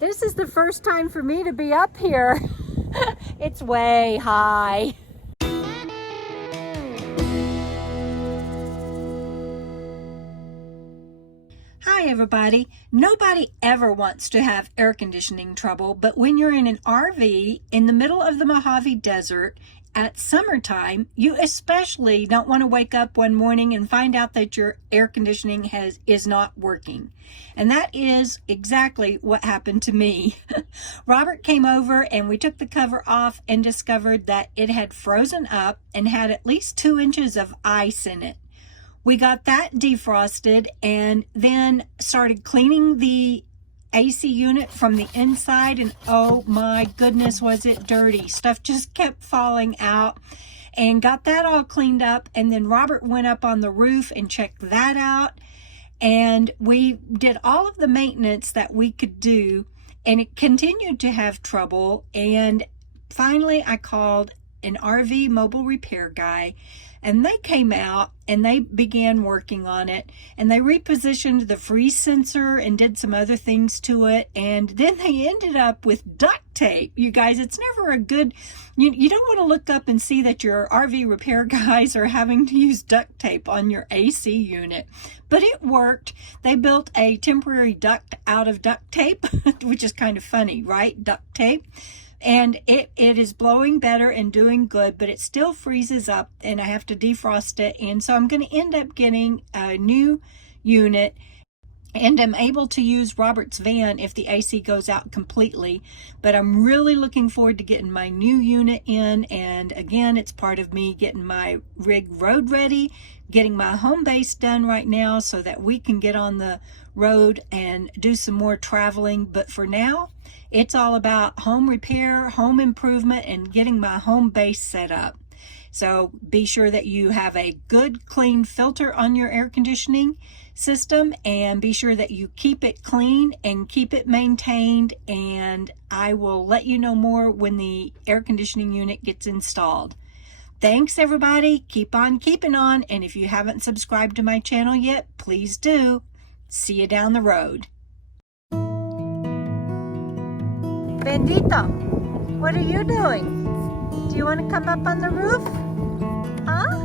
This is the first time for me to be up here. It's way high. Hi everybody. Nobody ever wants to have air conditioning trouble, but when you're in an RV in the middle of the Mojave Desert at summertime, you especially don't want to wake up one morning and find out that your air conditioning is not working. And that is exactly what happened to me. Robert came over and we took the cover off and discovered that it had frozen up and had at least 2 inches of ice in it. We got that defrosted and then started cleaning the AC unit from the inside, and oh my goodness, was it dirty. Stuff just kept falling out, and got that all cleaned up. And then Robert went up on the roof and checked that out, and we did all of the maintenance that we could do, and it continued to have trouble. And finally I called an RV mobile repair guy, and they came out and they began working on it, and they repositioned the freeze sensor and did some other things to it, and then they ended up with duct tape. You guys, it's never a good, you don't want to look up and see that your RV repair guys are having to use duct tape on your AC unit, but it worked. They built a temporary duct out of duct tape, which is kind of funny, right? Duct tape. And it is blowing better and doing good, but it still freezes up and I have to defrost it. And so I'm going to end up getting a new unit, and I'm able to use Robert's van if the AC goes out completely. But I'm really looking forward to getting my new unit in. And again, it's part of me getting my rig road ready, getting my home base done right now so that we can get on the road and do some more traveling. But for now, it's all about home repair, home improvement, and getting my home base set up. So be sure that you have a good, clean filter on your air conditioning system, and be sure that you keep it clean and keep it maintained. And I will let you know more when the air conditioning unit gets installed. Thanks everybody. Keep on keeping on. And if you haven't subscribed to my channel yet, please do. See you down the road. Bendito, what are you doing? Do you want to come up on the roof? Huh?